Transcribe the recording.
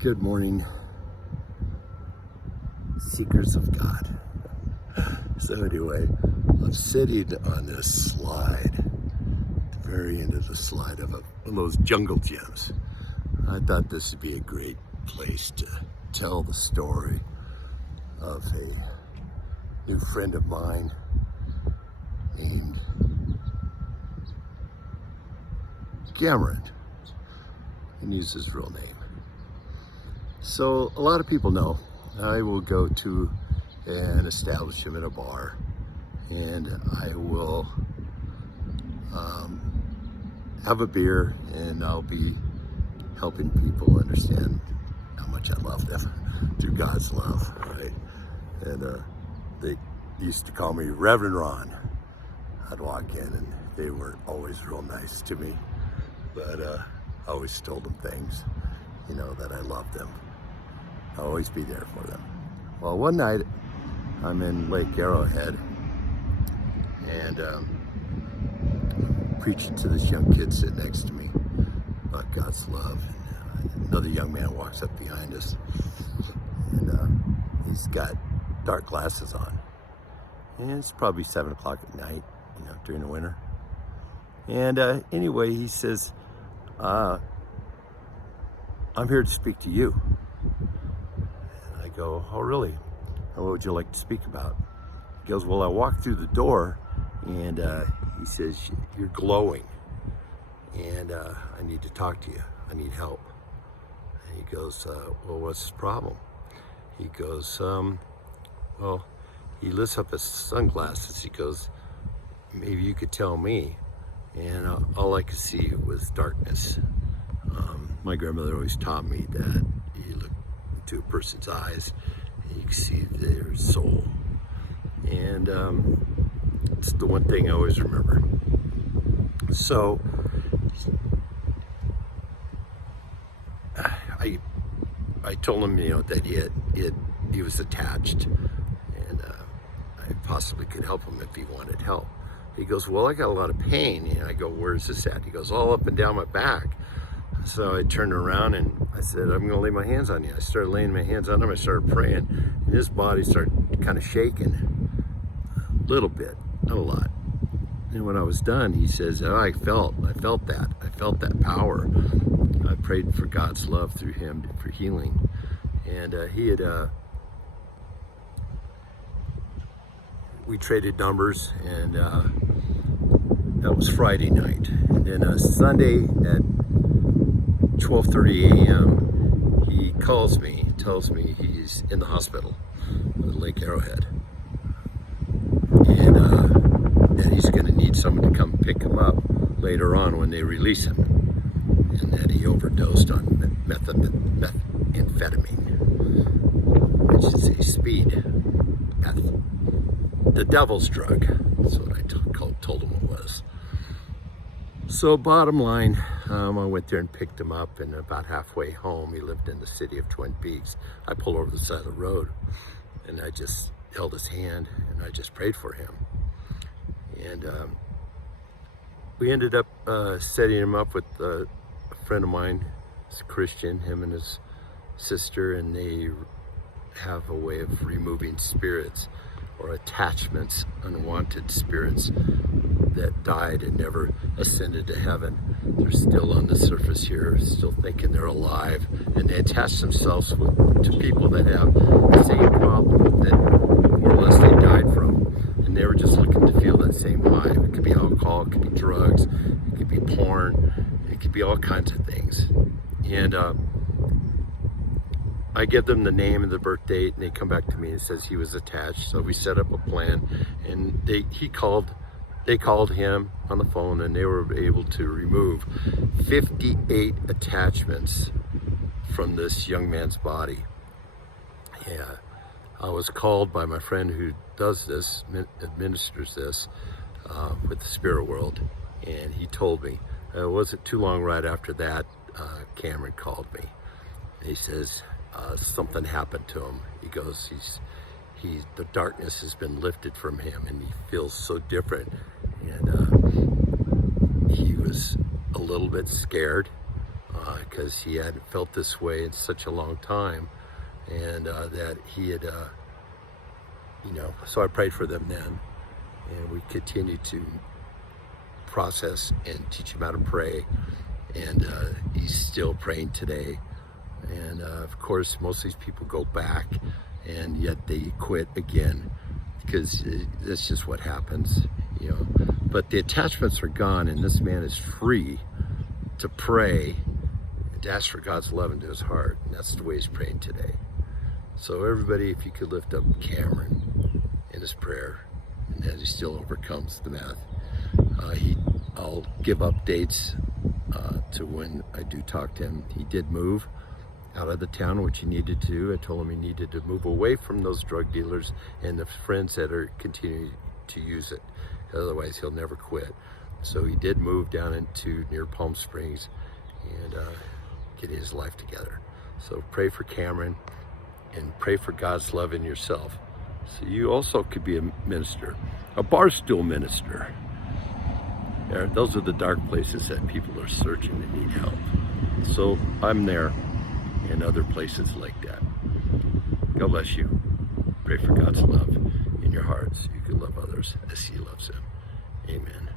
Good morning, seekers of God. So anyway, I'm sitting on this slide, at the very end of the slide of one of those jungle gyms. I thought this would be a great place to tell the story of a new friend of mine named Cameron, and use his real name. So a lot of people know I will go to an establishment, a bar, and I will have a beer, and I'll be helping people understand how much I love them through God's love, right? And they used to call me Reverend Ron. I'd walk in and they weren't always real nice to me, but I always told them things, you know, that I loved them. I'll always be there for them. Well, one night I'm in Lake Arrowhead and preaching to this young kid sitting next to me about God's love. And another young man walks up behind us, and he's got dark glasses on. And it's probably 7 o'clock at night, you know, during the winter. And anyway, he says, I'm here to speak to you. And I go, oh, really? And what would you like to speak about? He goes, well, I walked through the door, and he says, you're glowing, and I need to talk to you. I need help. And he goes, well, what's the problem? He goes, well, he lifts up his sunglasses. He goes, maybe you could tell me. And all I could see was darkness. My grandmother always taught me that you look into a person's eyes and you can see their soul. And it's the one thing I always remember. So I told him, you know, that he was attached, and I possibly could help him if he wanted help. He goes, well, I got a lot of pain. And I go, where's this at? He goes, all up and down my back. So I turned around and I said, I'm gonna lay my hands on you. I started laying my hands on him. I started praying, and his body started kind of shaking a little bit, not a lot. And when I was done, he says, oh, I felt that power. I prayed for God's love through him for healing. And we traded numbers, and that was Friday night. And then Sunday at 12:30 a.m., he calls me, tells me he's in the hospital at Lake Arrowhead. And he's gonna need someone to come pick him up later on when they release him. And that he overdosed on methamphetamine, which is a speed meth. The devil's drug. That's what I told him it was. So bottom line, I went there and picked him up, and about halfway home, he lived in the city of Twin Peaks. I pulled over the side of the road, and I just held his hand, and I just prayed for him. And we ended up setting him up with a friend of mine. He's a Christian, him and his sister, and they have a way of removing spirits or attachments, unwanted spirits that died and never ascended to heaven. They're still on the surface here, still thinking they're alive, and they attach themselves to people that have the same problem that more or less they died from. And they were just looking to feel that same high. It could be alcohol, it could be drugs, it could be porn, it could be all kinds of things. And I give them the name and the birth date, and they come back to me and says he was attached. So we set up a plan, and they called him on the phone, and they were able to remove 58 attachments from this young man's body. Yeah, I was called by my friend who does this, administers this with the spirit world, and he told me. It wasn't too long right after that, Cameron called me. He says something happened to him. He goes, the darkness has been lifted from him, and he feels so different. And he was a little bit scared. because he hadn't felt this way in such a long time, and that he had, so I prayed for them then, and we continued to process and teach him how to pray, and he's still praying today. And of course, most of these people go back, and yet they quit again, because that's just what happens, But the attachments are gone, and this man is free to pray and to ask for God's love into his heart, and that's the way he's praying today. So everybody, if you could lift up Cameron in his prayer, and as he still overcomes the meth. I'll give updates to when I do talk to him. He did move out of the town, which he needed to do. I told him he needed to move away from those drug dealers and the friends that are continuing to use it. Otherwise, he'll never quit. So he did move down into near Palm Springs and getting his life together. So pray for Cameron and pray for God's love in yourself. So you also could be a minister, a bar stool minister. Those are the dark places that people are searching and need help. So I'm there and other places like that. God bless you. Pray for God's love in your heart so you can love others as he loves them. Amen.